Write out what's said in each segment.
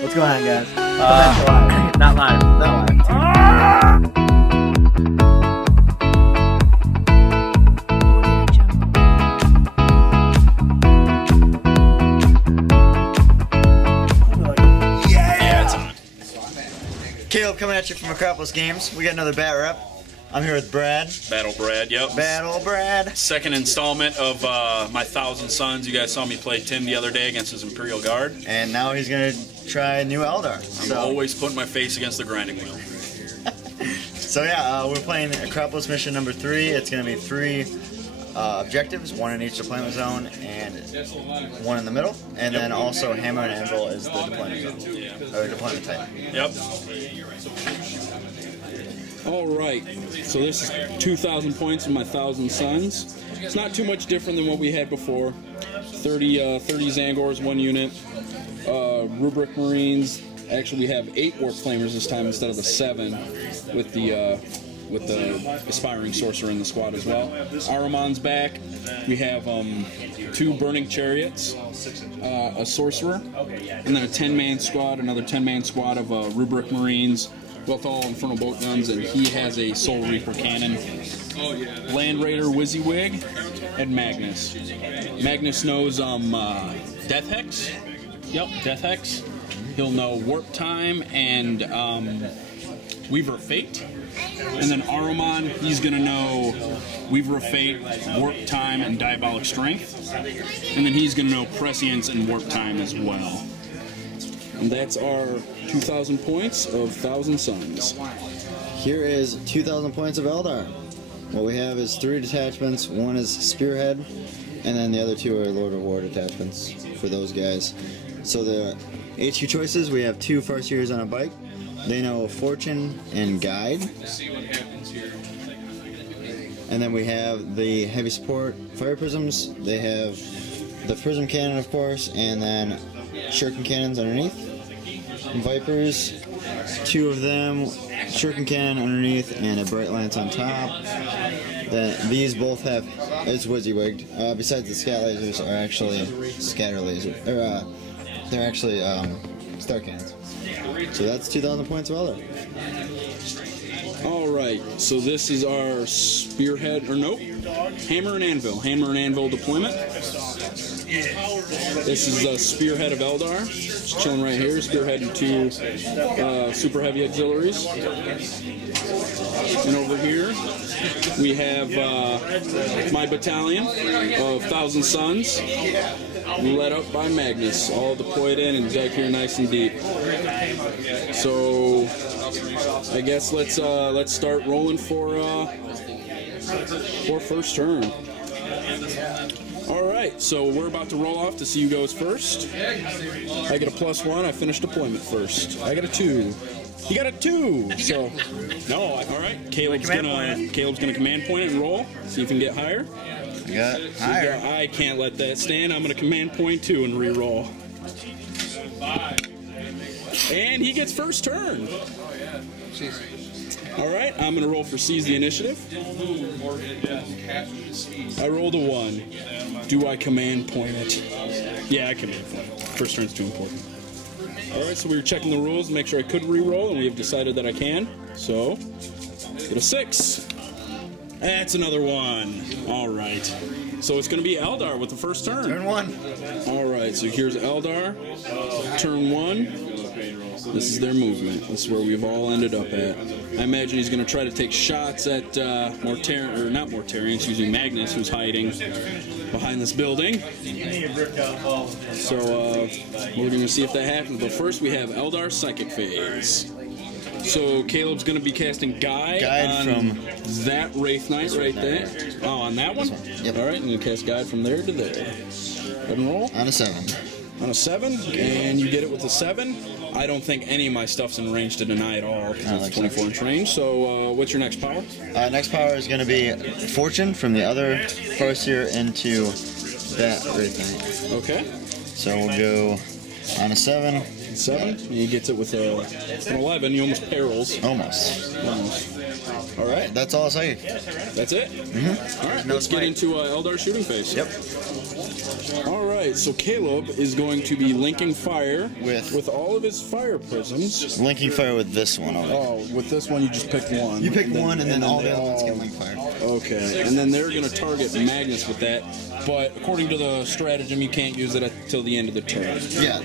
What's going on, guys? Live. Not live. Not live. Yeah, it's on. Caleb coming at you from Acropolis Games. We got another bat rep. I'm here with Brad. Battle Brad, yep. Battle Brad. Second installment of my 1,000 Suns. You guys saw me play Tim the other day against his Imperial Guard. And now he's going to try new Eldar. I'm always putting my face against the grinding wheel. So yeah, we're playing Acropolis mission number 3. It's going to be 3 objectives, 1 in each deployment zone and 1 in the middle. And then also Hammer and Anvil is the deployment zone, or deployment type. Yep. Alright, so this is 2,000 points in my 1,000 Suns. It's not too much different than what we had before. 30 Zangors, 1 unit. Rubric Marines. Actually, we have 8 Warp Flamers this time instead of the 7 with the Aspiring Sorcerer in the squad as well. Ahriman's back. We have 2 Burning Chariots, a Sorcerer, and then a 10-man squad, another 10-man squad of Rubric Marines, with all Infernal Bolt Guns, and he has a Soul Reaper cannon. Land Raider, Wizzywig, and Magnus. Magnus knows Death Hex. Yep, Death Hex. He'll know Warp Time and Weaver of Fate. And then Ahriman, he's going to know Weaver of Fate, Warp Time, and Diabolic Strength. And then he's going to know Prescience and Warp Time as well. And that's our 2,000 points of 1,000 Suns. Here is 2,000 points of Eldar. What we have is 3 detachments. 1 is Spearhead, and then the other 2 are Lord of War detachments for those guys. So the HQ choices, we have 2 first years on a bike. They know Fortune and Guide. And then we have the heavy support Fire Prisms. They have the Prism Cannon, of course, and then Shuriken Cannons underneath. Vipers, 2 of them, Shuriken Cannon underneath, and a Bright Lance on top. These both have, it's WYSIWYG'd. Besides the scat lasers are actually scatter lasers, or they're actually star cannons. So that's 2,000 points of Eldar. Alright, so this is our Spearhead, or nope, Hammer and Anvil. Hammer and Anvil deployment. This is a Spearhead of Eldar. Just chilling right here. Spearhead and 2 super heavy auxiliaries. And over here, we have my battalion of 1,000 Suns, led up by Magnus, all deployed in and back here nice and deep. So I guess let's start rolling for first turn. Alright, so we're about to roll off to see who goes first. I get a +1, I finished deployment first. I got a 2. You got a 2! So, no, alright, Caleb's gonna command point it and roll, see if he can get higher. I got higher. I can't let that stand, I'm gonna command point 2 and re-roll. And he gets first turn. Alright, I'm going to roll for Seize the Initiative. I rolled a 1. Do I command point it? Yeah, I command point it. First turn's too important. Alright, so we were checking the rules to make sure I could re-roll, and we have decided that I can. So, get a 6. That's another 1. Alright. So it's going to be Eldar with the first turn. Turn 1. Alright, so here's Eldar. Turn 1. This is their movement. This is where we've all ended up at. I imagine he's going to try to take shots at Magnus, who's hiding behind this building. So we're going to see if that happens. But first we have Eldar's Psychic Phase. So Caleb's going to be casting Guide on from that Wraith Knight right there. Oh, on that one? Yep. Alright, and you cast Guide from there to there. Go and roll. On a 7. On a 7, and you get it with a 7. I don't think any of my stuff's in range to deny at all, because it's 24-inch range. So, what's your next power? Next power is going to be Fortune from the other Farseer into that Wraith Knight. Okay. So we'll go on a 7. 7. He gets it with an 11. You almost perils. Almost. All right. That's all I'll say. That's it? Mm-hmm. All right. No Let's get into Eldar shooting phase. Yep. All right, so Caleb is going to be linking fire With- with all of his fire prisms. Linking fire with this one. Over. Oh, with this one you just pick one. You pick one, and then all they the other ones get link fire. Okay, and then they're going to target Magnus with that, but according to the stratagem, you can't use it until the end of the turn. Yeah,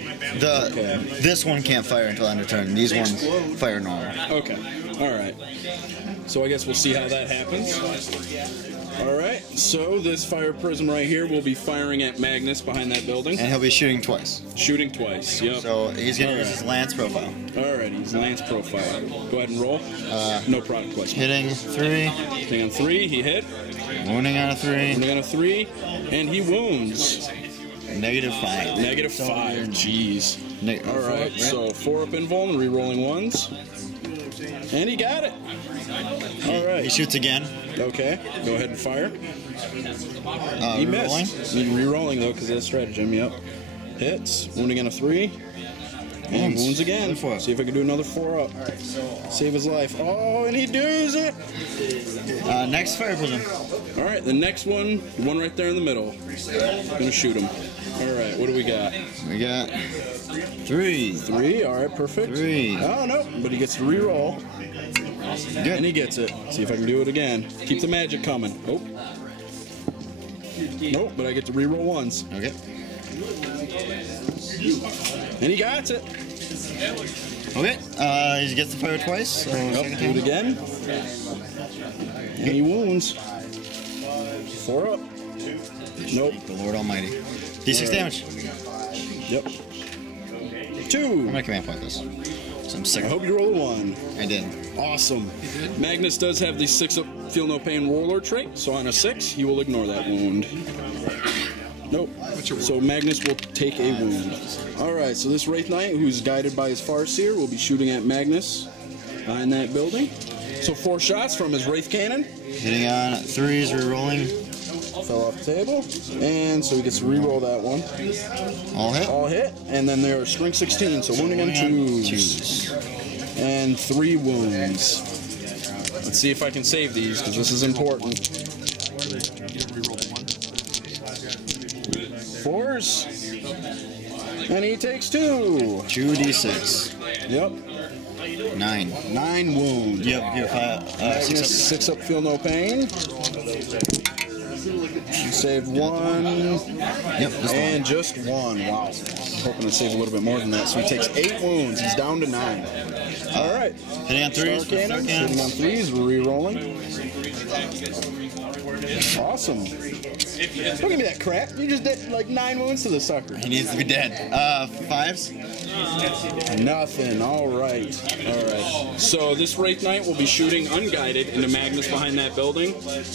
this one can't fire until end of turn. These ones fire normal. Okay, all right. So I guess we'll see how that happens. All right, so this fire prism right here will be firing at Magnus behind that building. And he'll be shooting twice. Shooting twice, yep. So he's going to use his lance profile. All right, he's Lance profile. Go ahead and roll. No product question. Hitting 3, Hitting on 3, he hit. wounding on a 3, Hitting on a 3, and he wounds. -5. -5, jeez. All right, so 4 up invuln and re-rolling ones. And he got it. All He right. shoots again. Okay, go ahead and fire. He Re-rolling. missed. Re-rolling though, because of the stratagem. Yep. Hits. Wounding on a 3. And wounds again. Another 4 up. See if I can do another 4 up. Save his life. Oh, and he does it. Next fire prism. All right, the next one, the one right there in the middle. Gonna shoot him. All right, what do we got? We got 3. 3. All right, perfect. 3. Oh no, but he gets to re-roll. Good. And he gets it. See if I can do it again. Keep the magic coming. Oh. Nope, but I get to re-roll ones. Okay. And he got it. Okay. He gets the fire twice. So Yep, second do it time. again. And he wounds. 4 up. Nope. The Lord Almighty. D6 damage. Yep. I'm 2. gonna command point this. So I'm sick. I hope you roll a 1. I did. Awesome. Magnus does have the 6 up, feel no pain warlord trait, so on a 6, he will ignore that wound. Nope. So Magnus will take a wound. Alright, so this Wraith Knight, who's guided by his Farseer, will be shooting at Magnus behind that building. So 4 shots from his Wraith Cannon. Hitting on 3s, re-rolling. Fell off the table. And so he gets to re-roll that one. All hit. All hit. And then they're string 16, so wounding on 2s. And 3 wounds. Let's see if I can save these, because this is important. 4s. And he takes 2. 2d6. Yep. 9. 9 wounds. Yep, you're 6 up. 6 up, feel no pain. Saved 1. Yep, just And just 1. Wow. Hoping to save a little bit more than that. So he takes 8 wounds. He's down to 9. All right. Hitting on 3s. Star cannons. Hitting on 3s. We're re-rolling. Awesome. Don't give me that crap. You just did like 9 wounds to the sucker. He needs to be dead. 5s. Nothing. All right. All right. So this Wraith Knight will be shooting unguided into Magnus behind that building,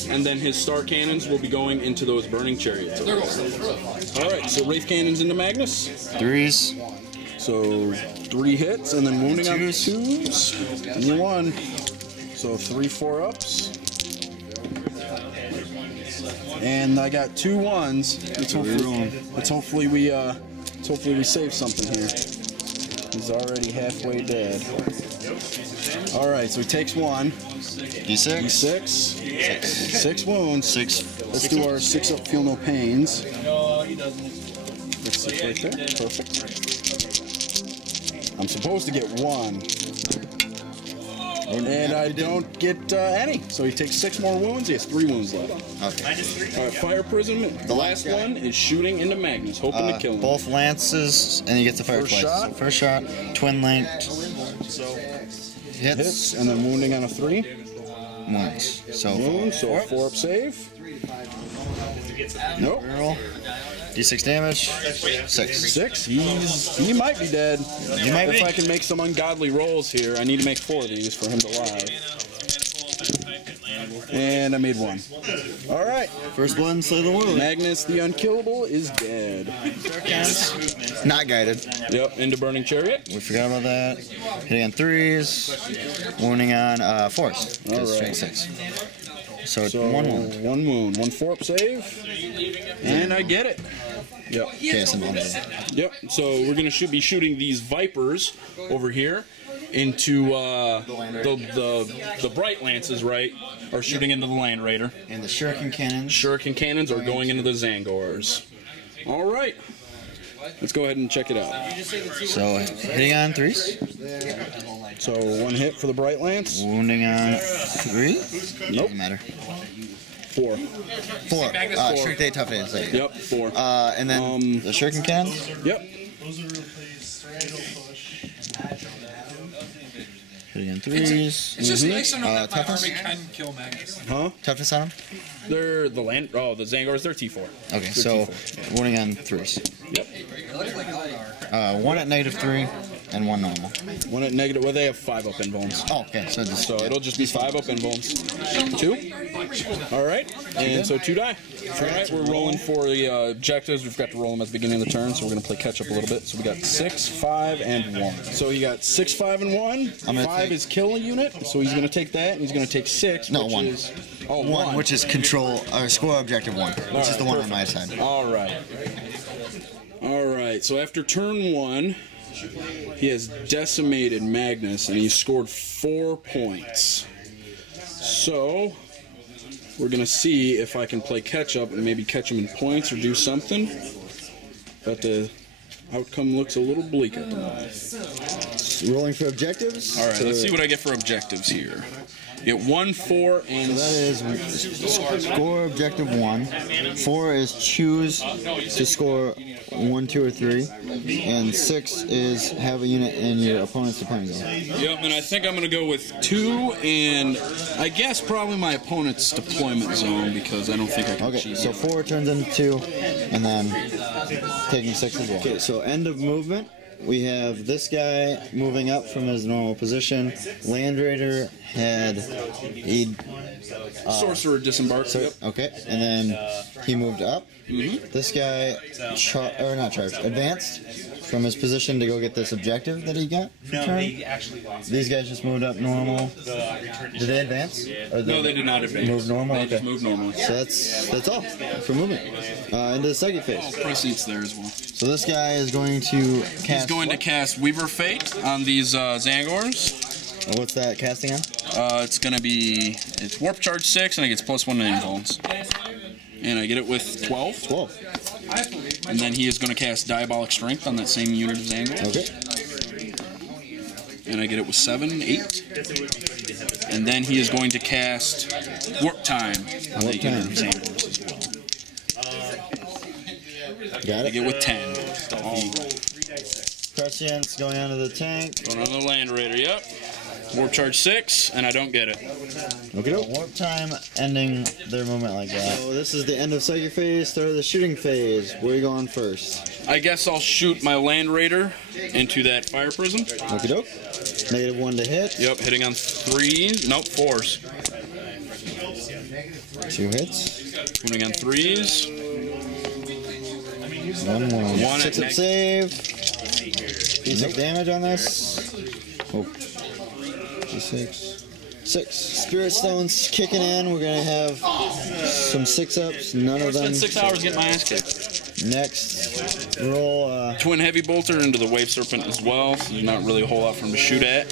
and then his star cannons will be going into those burning chariots. All right. So Wraith cannons into Magnus. 3s. So 3 hits, and then wounding on 2s. 2s. And 1. So 3 4-ups. And I got 2 1s. Let's hopefully we save something here. He's already halfway dead. All right, so he takes 1. D6. D6. 6 wounds. 6. Let's do our 6 up, feel no pains. That's 6 right there. Perfect. I'm supposed to get 1. And I don't get any. So he takes 6 more wounds. He has 3 wounds left. Okay. All right, fire prism. The last guy. one is shooting into Magnus, hoping to kill him. Both lances, and he gets the fire First twice. shot. So first shot, twin linked. Hits, and then wounding on a 3. Once. So Wound, so a 4 up save. Nope. roll. D6 damage. 6. 6. He might be dead. He might if be. I can make some ungodly rolls here, I need to make 4 of these for him to live. And I made 1. All right. First blood, slay the world. Magnus the Unkillable is dead. Not guided. Yep, into Burning Chariot. We forgot about that. Hitting on 3s. Wounding on 4s. All Straight right. 6. So, So 1 wound. 1 wound. 1 4-up save. And I get it. Yep. Okay, so I'm dead. Yep. So we're gonna be shooting these Vipers over here into the Bright Lances, right? Are shooting into the Land Raider. And the Shuriken cannons. Shuriken cannons are going into the Zangors. All right. Let's go ahead and check it out. So, hitting on 3s. So 1 hit for the Bright Lance. Wounding on 3. Nope. Doesn't matter. 4. 4. Shriek Day, Tough Day. Yep, 4. And then the Shuriken Cannon. Yep. Hitting on 3s. It's just nice to know that my toughness? army can kill Magnus. Huh? Toughness on them? They're the land. Oh, the Zangors. They're T4. Okay, so wounding on 3s. Yep. 1 at -3 and 1 normal. 1 at negative. Well, they have 5 up invulns. Oh, okay. So It'll just be 5 up invulns. 2. All right. And so 2 die. All right. We're rolling for the objectives. We've got to roll them at the beginning of the turn, so we're going to play catch up a little bit. So we got 6, 5, and 1. So you got 6, 5, and 1. 5 is kill a unit, so he's going to take that, and he's going to take 6. No, which 1. Is, oh, 1, which is control or score objective 1, which is the one on my side. All right. All right. So after turn 1. He has decimated Magnus, and he scored 4 points. So, we're going to see if I can play catch-up and maybe catch him in points or do something. But the outcome looks a little bleak at the moment. Rolling for objectives. All right, let's see what I get for objectives here. Get 1, 4, and... So that is score objective 1. 4 is choose to score 1, 2, or 3. And 6 is have a unit in your opponent's deployment zone. Yep, and I think I'm going to go with 2, and I guess probably my opponent's deployment zone, because I don't think I can Okay, cheat. so 4 turns into 2, and then taking 6 as well. Okay, so end of movement. We have this guy moving up from his normal position. Land Raider had a Sorcerer disembarked. Yep. okay, and then he moved up. This guy, advanced from his position to go get this objective that he got. No, they actually lost. These guys just moved up normal. Did they advance? Or No, they did not advance. Move normal. They Okay. just moved normally. So that's all for movement. Into the second phase. Proceeds there as well. So this guy is going to cast. He's going to cast Weaver Fate on these Zangors. What's that casting on? It's going to be Warp Charge 6, and it gets +1 to invulns. And I get it with 12. 12. And then he is going to cast Diabolic Strength on that same unit of Zangor. Okay. And I get it with 7, 8. And then he is going to cast Warp Time on that unit of Zangors as well. Got I it. get with 10. Prescience going onto the tank. Going on the Land Raider, yep. Warp Charge 6, and I don't get it. Okay. Warp time ending their movement like that. So this is the end of Psychic phase, start of the shooting phase. Where are you going first? I guess I'll shoot my Land Raider into that Fire Prism. Okie doke. -1 to hit. Yep, hitting on 3s. Nope, 4s. 2 hits. Hitting on 3s. 1 wound. 1 at 6 up save. Piece of damage on this. Oh. 6. 6. Spirit Stones kicking in. We're going to have some 6-ups. None of them. Spent 6 hours getting my ass kicked. Next, roll. Twin Heavy Bolter into the Wave Serpent as well. So there's not really a whole lot for him to shoot at.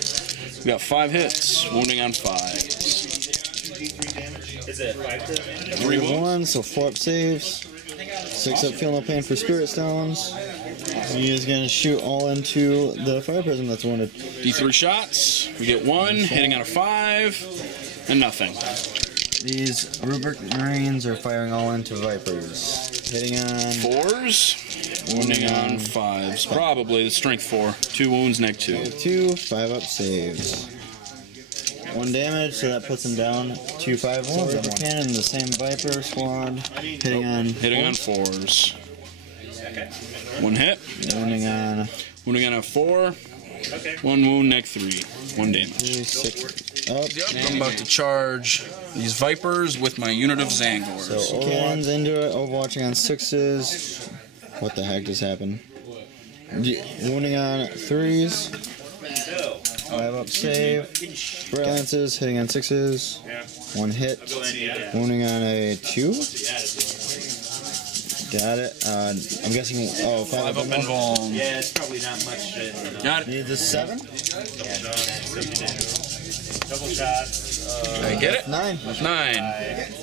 We got 5 hits, wounding on 5s. Is it 5 to 3 wounds. 1, so 4 up saves. 6 up, feel no pain for Spirit Stones. He is going to shoot all into the Fire Prism that's wounded. D3 shots. We get 1, hitting on a 5, and nothing. These Rubric Marines are firing all into Vipers. Hitting on 4s, wounding on 5s. Probably the strength 4. 2 wounds, neg 2. 2, 5 up saves. 1 damage, so that puts him down to 5 wounds. River Cannon, the same Viper squad. Hitting on 4s. 1 hit. Wounding on Wounding on a 4. 1 wound, neg 3. 1 damage. 6 up. I'm about to charge these Vipers with my unit of Zangors. So cannons into it, overwatching on 6s. What the heck just happened? Wounding on 3s. 5 up save. Spirit Lances hitting on 6s. 1 hit. Wounding on a 2. Got it. I'm guessing. Oh, 5 up invuln. Yeah, it's probably not much. Got it. Needs a 7. Double shot. I get it. 9. 9.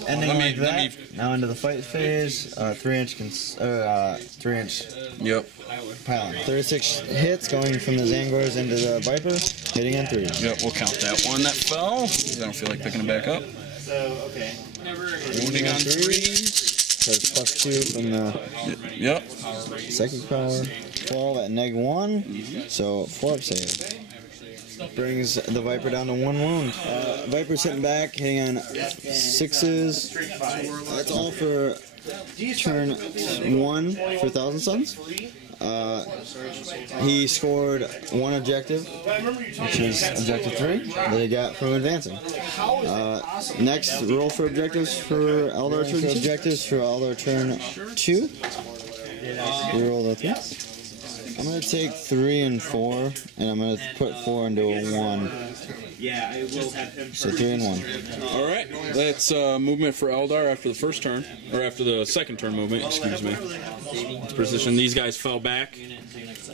Ending Let me- like let that. Now into the fight phase. 3-inch 3-inch Yep. pylon. 36 hits going from the Zangors into the Viper, hitting on 3. Yep, we'll count that one that fell. I don't feel like picking it back up. Wounding on 3. There's +2 from the Yep. psychic power. Fall at -1, so 4-up save. Brings the Viper down to 1 wound. Viper's hitting back, hitting on 6s. That's all for turn 1 for Thousand Suns. He scored 1 objective, which is objective 3 that he got from advancing. Next, roll for objectives for Eldar turn 2. Objectives for Eldar turn 2. We roll the 3. I'm going to take 3 and 4, and I'm going to put 4 into a 1. Yeah, I will have him. So 3 and 1. All right. That's movement for Eldar after the first turn, or after the second turn movement. Excuse me. It's position. These guys fell back,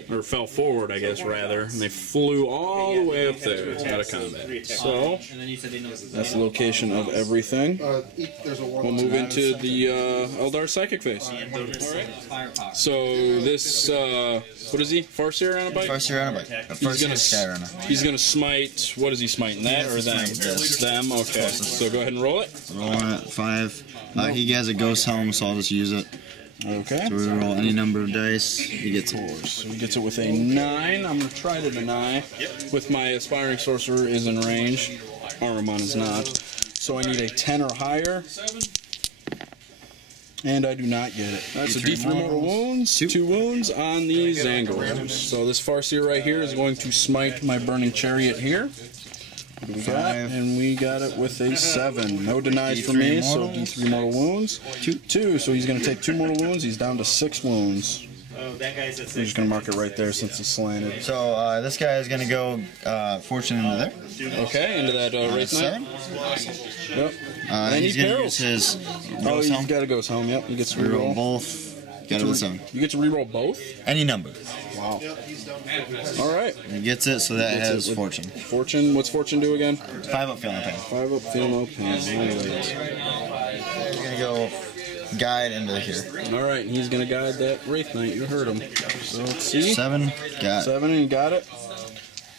or fell forward, I guess rather, and they flew all the way up there out of combat. So that's the location of everything. We'll move into the Eldar psychic phase. All right. So this, what is he? Farseer on a bike? Farseer on a bike. He's gonna smite. What is he smiting? That or them? Them. Okay. So go ahead and roll it. Rolling at 5. He has a ghost helm, so I'll just use it. Okay. So we roll any number of dice. He gets it. So he gets it with a 9. I'm gonna try to deny. With my aspiring sorcerer is in range. Ahriman is not. So I need a 10 or higher. And I do not get it. That's a D3 mortal wounds. 2 wounds on the Zangors. So this Farseer right here is going to smite my burning chariot here. We got, and we got it with a 7. No denies for me, so D3 mortal wounds. 2. So he's going to take 2 mortal wounds. He's down to 6 wounds. Oh, that guy's at 6. I'm just going to mark it right there since it's slanted. So this guy is going to go fortune into there. Okay, into that Wraith Knight. 7. Yep. And he's going to use his ghost helm. He's got to ghost helm, yep. He gets to Reroll reroll. both. Got it with 7. You get to reroll both? Any number. Wow. All right. He gets it, so that has with fortune. Fortune, what's fortune do again? 5 up, feel no pain. 5 up, feel no pain. All right. He's going to go guide into here. All right, he's going to guide that Wraith Knight. You heard him. So let's see. 7. Got it. 7, and you got it.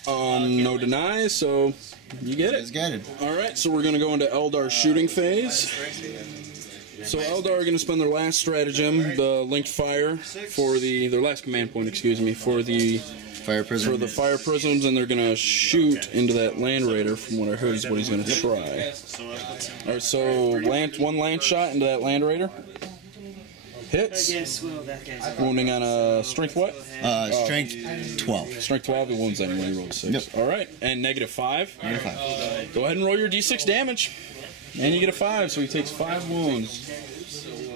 No denies, so you get It's it. guided. All right, so we're going to go into Eldar's shooting phase. So Eldar are going to spend their last stratagem, the linked fire, for their last command point, excuse me, for the Fire prism. fire prisms, and they're going to shoot into that Land Raider. From what I heard, is what he's going to try. All right, so one lance shot into that Land Raider. Hits. Yes, well, that guy's Wounding on a strength what? Strength 12. Strength 12. It wounds anyway. He rolled 6. Yep. All right, and -5. -5. Go ahead and roll your d6 damage. And you get a 5, so he takes 5 wounds.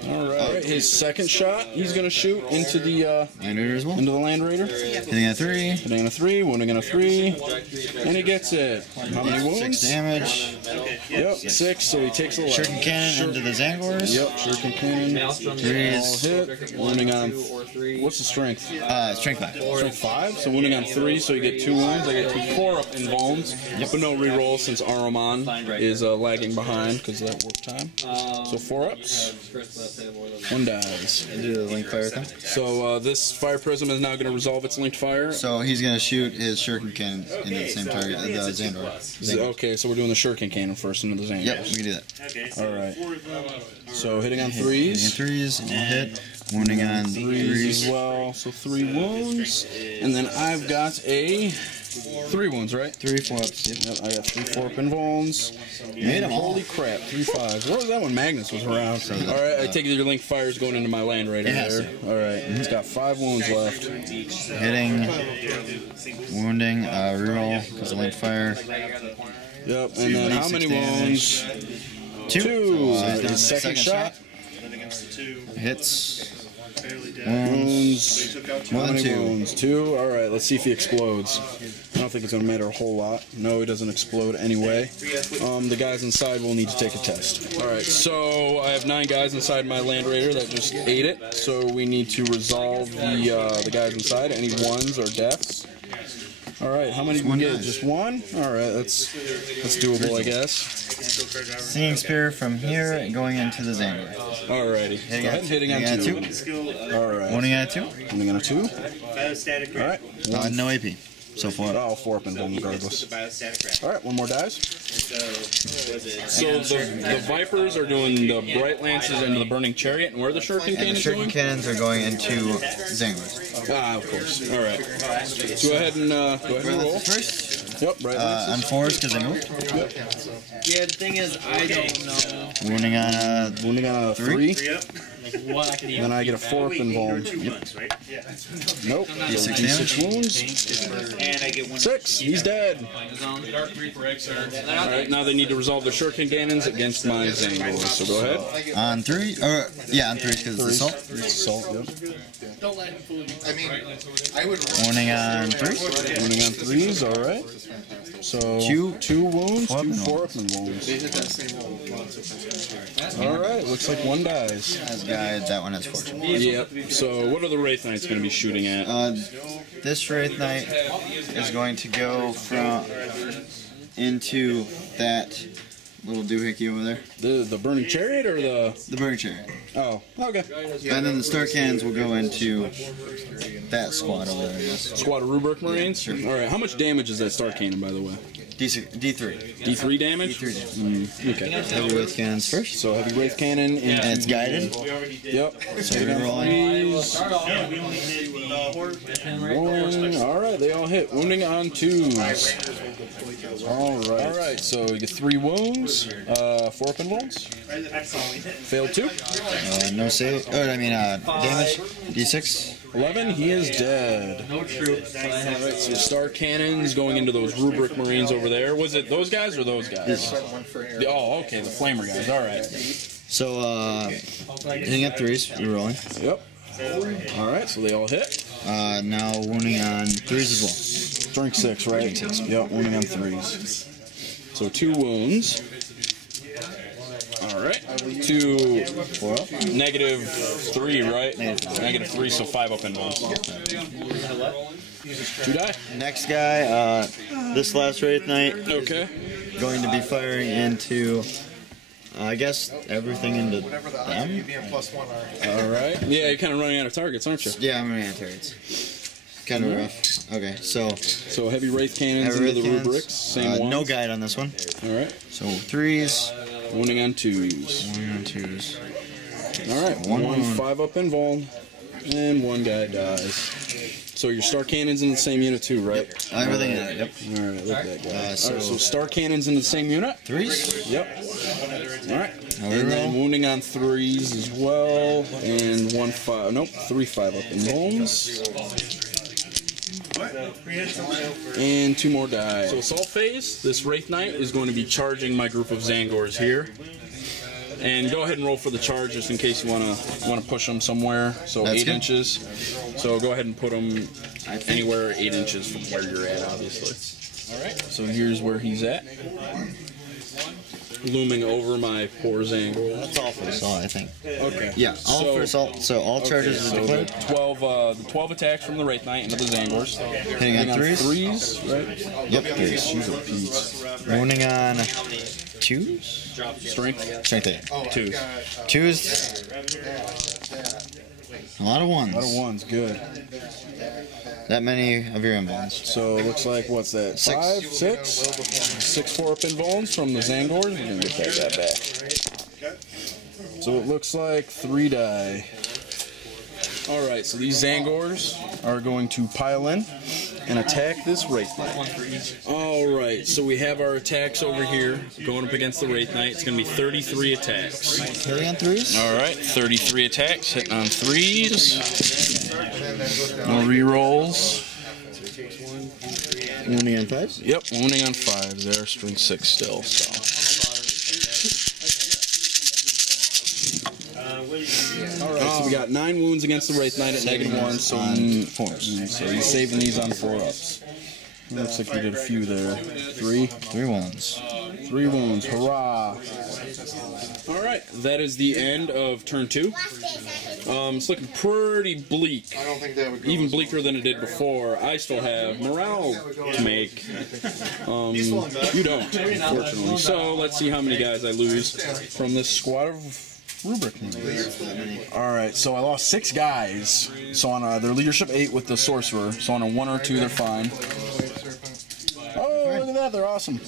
All right. His second shot, he's going to shoot into the Land Raider as well. into the Land Raider. Hitting at 3. Hitting on a 3, wounding on a 3, and he gets it. How many 6 wounds? damage. Yep, 6. So he takes 11. Shuriken cannon into the Zangors. Yep, shuriken cannon. All 3s. hit. Wounding on. What's the strength? Strength 5. Strength 5. So wounding on 3. So you get 2 wounds. I get 4 up in bones. But no reroll since Ahriman is lagging behind because of that work time. So 4 ups. 1 dies. Do the link fire thing. So this fire prism is now going to resolve its linked fire. So he's going to shoot his shuriken cannon into the same target, the Zandor. Okay, so we're doing the shuriken cannon first into the Zangors. Yep, we can do that. All right. So hitting on Hitting 3s. 3s, all hit. Wounding on 3s as 3s. well. So 3 wounds. And then I've got a 3 wounds, right? 3 4-ups. Yep. Yep, I got 3 4-up wounds. Made them all. Holy crap, 3 5s. What was that when Magnus was around? All right, I take it your link fire's going into my Land Raider Yes. there. All right, he's got 5 wounds left. Hitting, wounding, reroll because of link fire. Yep, and then how many wounds? 2. So he's down His second shot. Hits. Wounds. More How than many 2. wounds? 2. All right, let's see if he explodes. I don't think it's going to matter a whole lot. No, he doesn't explode anyway. The guys inside will need to take a test. All right, so I have 9 guys inside my Land Raider that just ate it. So we need to resolve the guys inside. Any 1s or deaths. All right, how many did we get? Just one? All right, that's doable, I guess. Singing Spear from here going into the Zangor. All righty. Go ahead and hitting on two. All right. Wounding on a 2. Wounding on a 2. Biostatic. All right. No AP. So far. Oh, 4 up and down regardless. Biostatic. All right, one more dice. So the Vipers are doing the Bright Lances into the Burning Chariot, and where are the Shuriken And the Cannons Shuriken going? Cannons are going into Zangors. Ah, of course. All right. So go ahead and roll. First, Yep, Bright Lances. on 4s because I moved. Yep. Yeah, the thing is, I don't know Wounding on a Wounding on a 3. what I can even. Then I get a 4 up involved. Nope. D6 D6 wounds. And I get 1. 6. He's dead. All right. Now they need to resolve their Shuriken Cannons against my Zangor. So go ahead. on 3. Or yeah, on 3 because it's assault. Assault. Yep. Don't let him fool you. I mean, I would. Wounding on 3. Wounding on 3s. All right. So two wounds, 2 4 up and wounds. All right. Looks like one dies. As guide, that one has fortune. Yep. So what are the Wraith Knights going to be shooting at? This Wraith Knight is going to go from into that little doohickey over there. The Burning Chariot or the? The Burning Chariot. Oh, okay. And then the Star Cannons will go into that squad over there, I guess. Squad of Rubric Marines? Sure. All right. How much damage is that Star Cannon, by the way? D3. D3 damage? D3 damage. Okay. Heavy Wraith Cannons first. So heavy Wraith Cannon And it's guided. Yep. So we're rolling. Rolling. All right, they all hit. Wounding on 2s. All right. So you get 3 wounds, 4 up and wounds. Failed 2. No save. Oh, I mean, damage. D6. 11. He is dead. No troops. All right. So Star Cannons going into those Rubric Marines over there. Was it those guys or those guys? Oh, okay. The Flamer guys. All right. So, hitting at 3s. You're rolling. Yep. All right. So they all hit. Now wounding on 3s as well. Strength 6, right? Yep. Wounding on 3s. So 2 wounds. All right. To -3, right? -3, so 5 up and wounds. 2 die. Next guy, this last Wraith Knight, Okay. going to be firing into, I guess, everything into them. All right. Yeah, you're kind of running out of targets, aren't you? Yeah, I'm running out of targets. Kind of rough. Okay, so So heavy Wraith Cannons heavy into the Wraith cannons. Rubrics. Same one. No guide on this one. All right. So 3s, Wounding on 2s. wounding on 2s. All right. One One wound. 5 up invuln, and 1 guy dies. So your Star Cannons in the same unit too, right? Everything in it, yep. All right. Look at that guy. All right, So so Star Cannons in the same unit. 3s. Yep. All right. Now we And then roll. wounding on 3s as well, and 1 5. Nope, 3 5 up invulns. And 2 more die. So assault phase, this Wraith Knight is going to be charging my group of Zangors here. And go ahead and roll for the charge just in case you want to push them somewhere. So That's 8 good. inches. So go ahead and put them anywhere 8 inches from where you're at, obviously. All right. So here's where he's at. Looming over my poor Zangor. That's all for assault, I think. Okay. Yeah, all for assault. So all charges are So the declared. 12 attacks from the Wraith Knight into the Zangors. Hitting on 3s. 3s, right? Yep, 3s. She's a piece. Wounding on 2s. Strength? Strength 8. 2s. 2s. A lot of 1s. A lot of 1s, good. That many of your invulns. So it looks like, what's that, 6. 5, 6? 6 4 up invulns from the Zangors. We're going to get that back. So it looks like 3 die. Alright, so these Zangors are going to pile in and attack this Wraith Knight. Alright, so we have our attacks over here going up against the Wraith Knight. It's going to be 33 attacks. Hitting on 3s. Alright, 33 attacks, hitting on 3s. No rerolls. Wounding on 5s. Yep, wounding on 5s there, strength 6 still, so. Alright, so we got 9 wounds against the Wraith Knight at -1, so on 4s. So he's saving these on 4-ups. Looks like we did a few there. 3 wounds. 3 wounds, hurrah! Alright, that is the end of turn 2. It's looking pretty bleak. I don't think that would go. Even bleaker than it did before. I still have morale to make. You don't, unfortunately. So let's see how many guys I lose from this squad of rubric movies. Alright, so I lost 6 guys. So on their leadership 8 with the sorcerer. So on a 1 or 2 they're fine. Oh, look at that, they're awesome.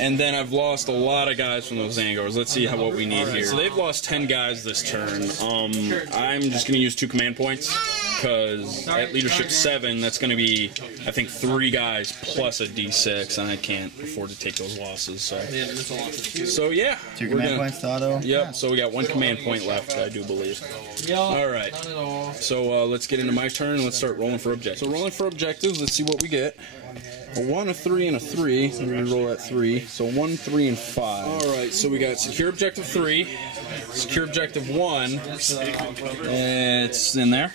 And then I've lost a lot of guys from those Zangors. Let's see what we need here. So they've lost 10 guys this turn. I'm just going to use 2 command points, because at leadership 7, that's going to be, I think, 3 guys plus a d6, and I can't afford to take those losses. So yeah. 2 command points to auto? Yep, so we got 1 command point left, I do believe. Alright, so let's get into my turn, and let's start rolling for objectives. So rolling for objectives, let's see what we get. A 1, a 3, and a 3. I'm going to roll that 3. So 1, 3, and 5. Alright, so we got secure objective 3, secure objective 1, it's in there.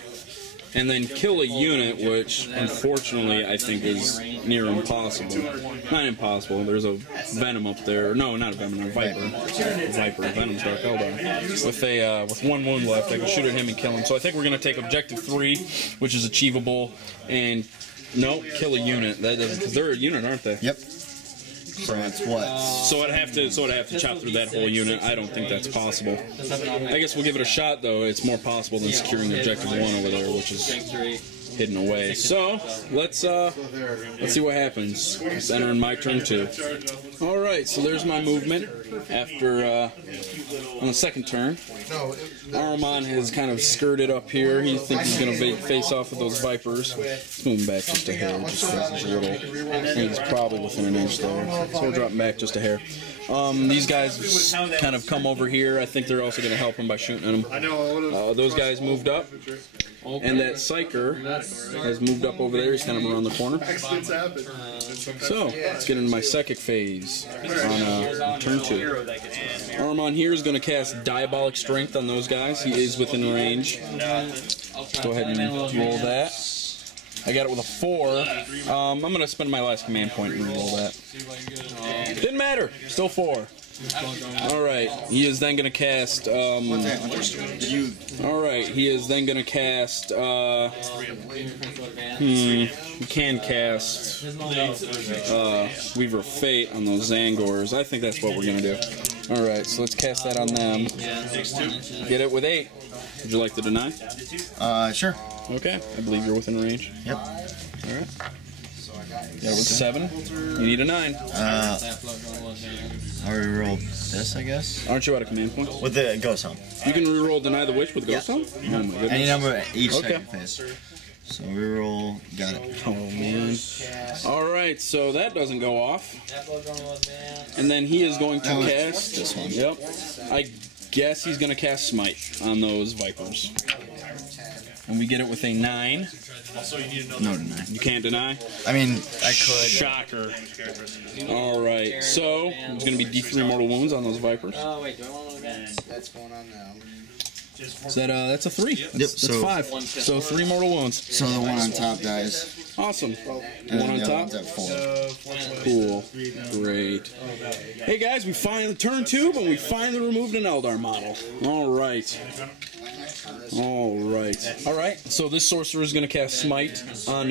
And then kill a unit, which unfortunately I think is near impossible. Not impossible, there's a Venom up there. No, not a Venom, a Viper. Venom's Dark Eldar. With 1 wound left, I can shoot at him and kill him. So I think we're going to take objective 3, which is achievable, and no, kill a unit. That doesn't, because they're a unit, aren't they? Yep. So it's what? So I'd have to chop through that whole unit. I don't think that's possible. I guess we'll give it a shot, though. It's more possible than securing objective 1 over there, which is hidden away. So let's see what happens. It's entering my turn 2. All right, so there's my movement after on the second turn. Armon has kind of skirted up here. He thinks he's going to face off with those Vipers. He's moving back just a hair, just a little. He's probably within an inch there. So we'll drop him back just a hair. These guys kind of come over here. I think they're also going to help him by shooting at him. Those guys moved up. And that Psyker has moved up over there. He's kind of around the corner. So, let's get into my Psychic phase on turn 2. Armon here is going to cast Diabolic Strength on those guys. He is within range. Go ahead and roll that. I got it with a 4. I'm going to spend my last command point and roll that. Didn't matter. Still 4. Alright, he is then going to cast, alright, he is then going to cast, we can cast, Weaver of Fate on those Zangors. I think that's what we're going to do. Alright, so let's cast that on them. Get it with 8. Would you like to deny? Sure. Okay, I believe you're within range. Yep. Alright. Yeah, with 7. You need a 9. I already rolled this, I guess. Aren't you out of command points? With the Ghost Helm. You can reroll Deny the Witch with Ghost Helm? Oh my goodness. Any number each second phase. So reroll, got it. Oh man. Alright, so that doesn't go off. And then he is going to cast this one. Yep. I guess he's going to cast Smite on those Vipers. And we get it with a 9. No deny. You can't deny? I mean, I could. Shocker. Alright, so it's going to be D3 mortal wounds on those Vipers. Oh, wait, do I want to look at that's going on now? Is that, that's a 3. That's so 5. So 3 mortal wounds. So the one on top dies. Awesome. And One on the top? other one's at 4. Cool. Great. Hey guys, we finally turn 2, but we finally removed an Eldar model. Alright. Alright, so this sorcerer is going to cast Smite on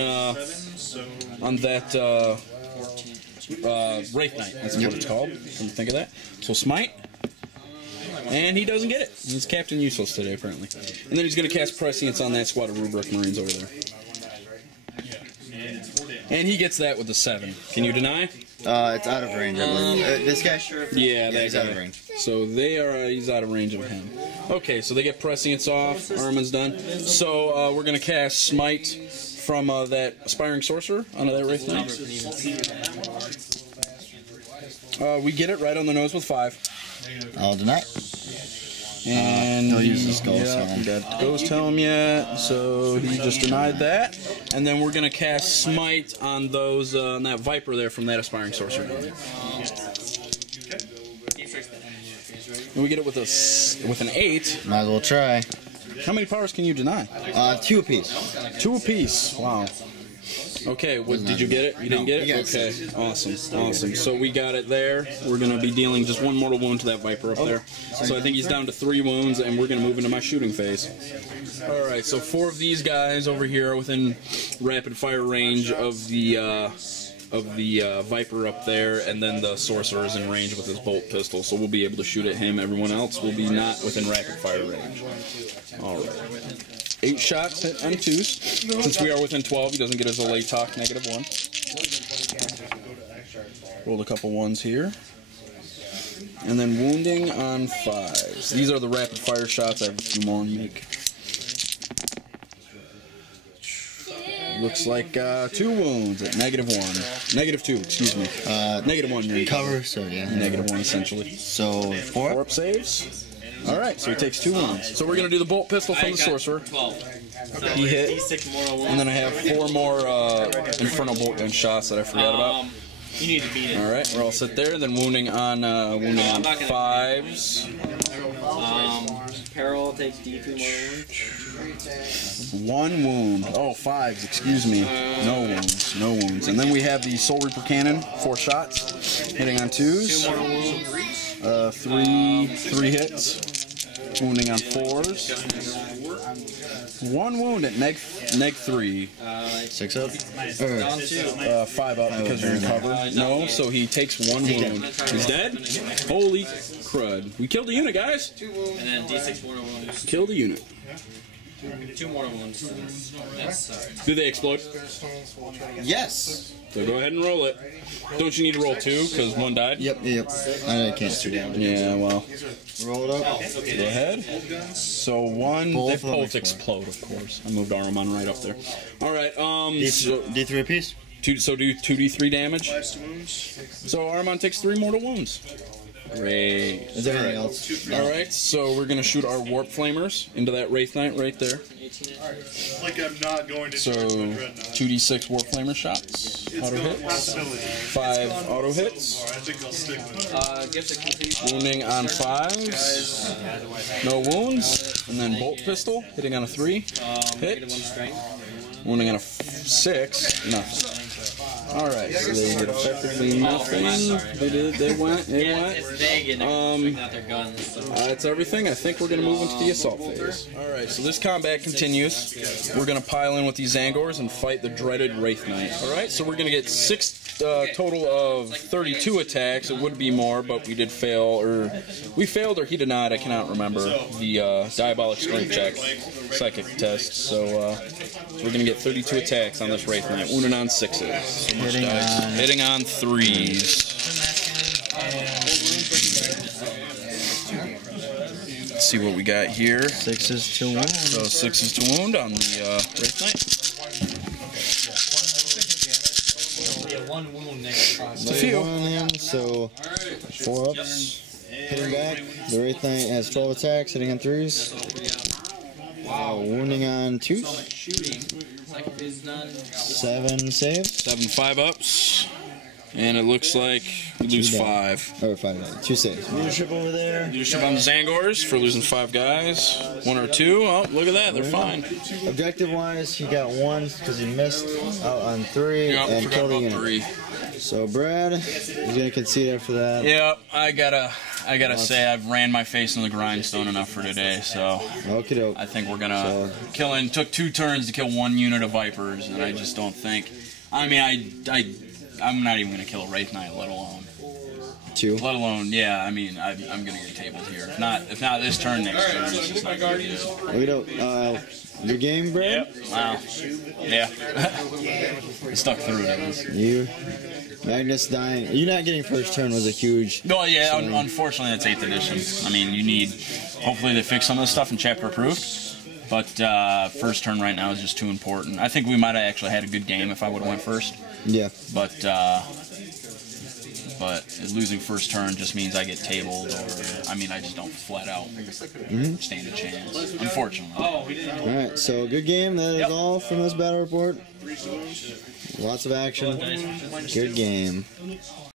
that Wraith Knight. That's what it's called. Come to think of that. So Smite. And he doesn't get it. He's Captain Useless today, apparently. And then he's going to cast Prescience on that squad of Rubric Marines over there. And he gets that with the 7. Can you deny? It's out of range, I believe. This guy? Yeah, that he's guy. out of range. So they are, he's out of range of him. Okay, so they get Prescience off. Armon's done. So we're going to cast Smite from that Aspiring Sorcerer onto that Wraith Knight. We get it right on the nose with 5. I'll deny. And he'll use his Ghost Helm. Got Ghost Helm yet, so he just denied that. And then we're going to cast Smite on those on that Viper there from that Aspiring Sorcerer. And we get it with an 8. Might as well try. How many powers can you deny? 2 apiece. 2 apiece. Wow. Okay, what, did you get it? You didn't get it? Yes. Okay, awesome, awesome. So we got it there. We're going to be dealing just one mortal wound to that Viper up there. So I think he's down to 3 wounds, and we're going to move into my shooting phase. Alright, so 4 of these guys over here are within rapid fire range of the Viper up there, and then the Sorcerer is in range with his bolt pistol, so we'll be able to shoot at him. Everyone else will be not within rapid fire range. Alright. 8 shots hit on 2s. Since we are within 12, he doesn't get his allay talk -1. Rolled a couple 1s here. And then wounding on 5s. These are the rapid fire shots. I have a few more to make. Looks like 2 wounds at -1. -2, excuse me. -1, you're in Cover, so yeah. -1 essentially. So 4 4 up saves. Alright, so he takes 2 wounds. So we're going to do the bolt pistol from the Sorcerer. 12. He hit. And then I have 4 more Infernal Bolt gun shots that I forgot about. You need to beat it. Alright, we're all set there. Then wounding on 5s. Peril takes D2 more wounds. 1 wound. Oh, 5s, excuse me. No wounds, no wounds. And then we have the Soul Reaper Cannon, 4 shots. Hitting on 2s. 3 hits. Wounding on 4s. 1 wound at -3. 6 up. Down 2. 5 up because you're in cover. No, so he takes 1 wound. He's dead? Holy crud. We killed the unit, guys. And then D6 mortal wounds. Killed the unit. 2 mortal wounds. Yes. Did they explode? Yes. So go ahead and roll it. Don't you need to roll 2 because 1 died? Yep. I can't do damage. Yeah, well. Roll it up. Go ahead. So 1, Both they of them both explode, of course. I moved Armon right up there. Alright, so D3 apiece. so do 2d3 damage. So Armon takes 3 mortal wounds. Great. Is there anything else? Alright, so we're gonna shoot our Warp Flamers into that Wraith Knight right there. Like I'm not going to So 2d6 Warp Flamer shots. Auto hits. 5 auto hits. I think I'll stick with it. Gives a complete Wounding on 5s. No wounds. And then Bolt Pistol, hitting on a 3. Hit. -1 strength. Wounding on a 6. Nothing. Alright, so they did effectively nothing. They went. It's vague and they're bringing out their guns. So. That's everything. I think we're going to move into the assault phase. Alright, so this combat continues. We're going to pile in with these Zangors and fight the dreaded Wraith Knight. Alright, so we're going to get 6 total of 32 attacks. It would be more, but we did fail, or we failed or he did not. I cannot remember the Diabolic Strength check, psychic test. So we're going to get 32 attacks on this Wraith Knight. Wounded on 6s. So much dice. Hitting on 3s. Let's see what we got here. 6s to wound. So 6s to wound on the Wraith Knight. One wound next to It's a few. On him, so 4 ups. Hitting back. The Wraith Knight has 12 attacks, hitting on 3s. Wounding on 2s. 7 saves. 7 5-ups. And it looks like we lose 5. Or 5. 2 saves. Leadership over there. Leadership on the Zangors for losing 5 guys. 1 or 2. Oh, look at that. They're fine. Objective wise, he got 1 because he missed out on 3 Yep, and forgot killed the about unit. 3. So Brad is gonna concede after that. Yep, I gotta say I've ran my face in the grindstone enough for today, so Okie doke. I think we're gonna took 2 turns to kill 1 unit of Vipers, and I just don't think. I mean, I'm not even gonna kill a Wraith Knight, let alone 2. Let alone, yeah. I mean, I'm gonna get tabled here. If not this turn, next turn. It's just not gonna do. We don't. Good game, Brad. Yep. Wow. Yeah. I stuck through it. You, Magnus dying. You not getting first turn was a huge. No, yeah. Unfortunately, that's 8th edition. I mean, you need. Hopefully, they fix some of this stuff in chapter approved. But first turn right now is just too important. I think we might have actually had a good game if I would have went first. Yeah. But losing first turn just means I get tabled, or I mean, I just don't flat out stand a chance. Unfortunately. All right. So good game. That is all from this battle report. Lots of action. Good game.